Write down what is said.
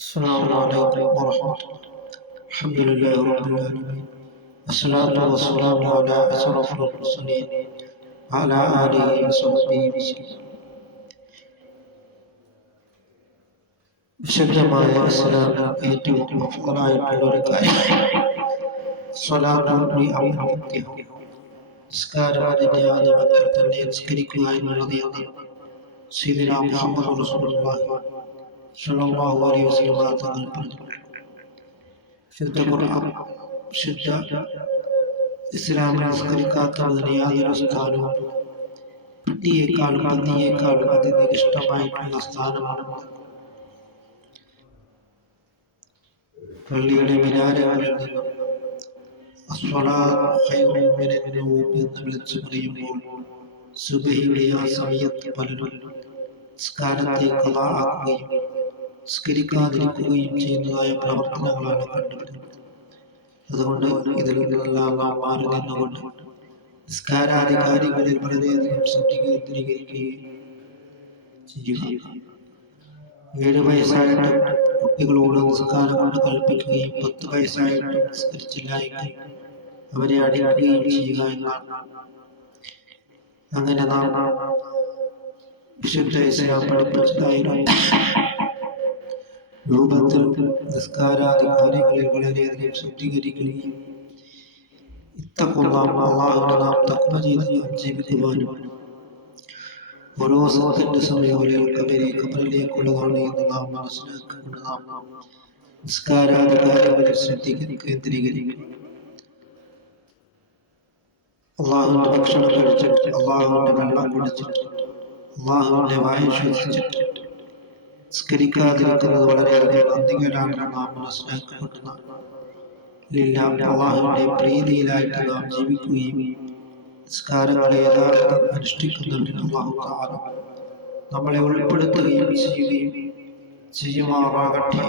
السلام عليكم ورحمة الله. الحمد لله رب العالمين، والصلاة والسلام على أشرف المرسلين وعلى آله وصحبه وسلم. വിശുദ്ധമായ ഇസ്ലാമിൽ ഏറ്റവും അഫ്ളലായിട്ടുള്ള ഒരു കാര്യം സ്വലാത്തുൽ അംത്യം, നിസ്കാരം അതിൻ്റെ ആദ്യമത്തിൽ തന്നെ നിസ്കരിക്കുക എന്നുള്ളത് സയ്യിദുനാ മുഹമ്മദ് റസൂലുള്ളാഹി സ്വല്ലല്ലാഹു അലൈഹി വസല്ലം തങ്ങൾ പറഞ്ഞു. ശുദ്ധ ഖുർആൻ ശുദ്ധ ഇസ്ലാമിൽ നിസ്കരിക്കാത്തതിന് യാതൊരു സ്ഥാനവും പതിയേക്കാളും അതിന് ഇഷ്ടമായിട്ടുള്ള സ്ഥാനമാണ്. പള്ളിയുടെ മിനാരങ്ങളിൽ നിന്നും എന്ന് വിളിച്ചു പറയുമ്പോൾ സുബഹിയുടെ ആ സമയത്ത് പലരും നിസ്കാരത്തെ ഖളാ ആക്കുകയും നിസ്കരിക്കാതിരിക്കുകയും ചെയ്യുന്നതായ പ്രവർത്തനങ്ങളാണ് കണ്ടുവരുന്നത്. അതുകൊണ്ട് ഇതിൽ നിന്നെല്ലാം നാം മാറി നിന്നുകൊണ്ട് നിസ്കാരാധികാരികളിൽ വളരെയധികം ശ്രദ്ധ കേന്ദ്രീകരിക്കുകയും ചെയ്യുക. 7 വയസ്സായിട്ടും കുട്ടികളോട് നിസ്കാരം കൊണ്ട് കൽപ്പിക്കുകയും 10 വയസ്സായിട്ടും നിസ്കരിച്ചില്ല എങ്കിൽ അവരെ അടിക്കുകയും ചെയ്യുക എന്നാണ്. അങ്ങനെ നാം വിശുദ്ധ ഇസ്ലാം പഠിപ്പിച്ചതായിരുന്നു രൂപത്തിൽ നിസ്കാരാധികാരികളിൽ വളരെയധികം ശുദ്ധീകരിക്കുകയും അള്ളാഹുവിനെ നാം തഖ്വ ചെയ്ത് ജീവിക്കുവാനും ഓരോ സെക്കൻഡ് സമയങ്ങളിൽ ഖബറിലേക്കുള്ളതാണ് എന്ന് നാം മനസ്സിലാക്കിക്കൊണ്ട് നാം നിസ്കാരാധികാരികളിൽ ശ്രദ്ധ കേന്ദ്രീകരിക്കും. അള്ളാഹുവിന്റെ ഭക്ഷണം കഴിച്ചിട്ട്, അള്ളാഹുവിന്റെ വെള്ളം കുടിച്ചിട്ട്, അള്ളാഹുവിന്റെ വായു ശ്വസിച്ചിട്ട് നിസ്കരിക്കാതിരിക്കുന്നത് വളരെയധികം നന്ദികേടാണെന്ന് നാം മനസ്സിലാക്കിക്കൊണ്ട് അള്ളാഹുവിന്റെ പ്രീതിയിലായിട്ട് നാം ജീവിക്കുകയും നിസ്കാരങ്ങളെ യഥാർത്ഥം അനുഷ്ഠിക്കുന്നവരിൽ അല്ലാഹു തആല നമ്മളെ ഉൾപ്പെടുത്തുകയും ചെയ്യുമാറാകട്ടെ.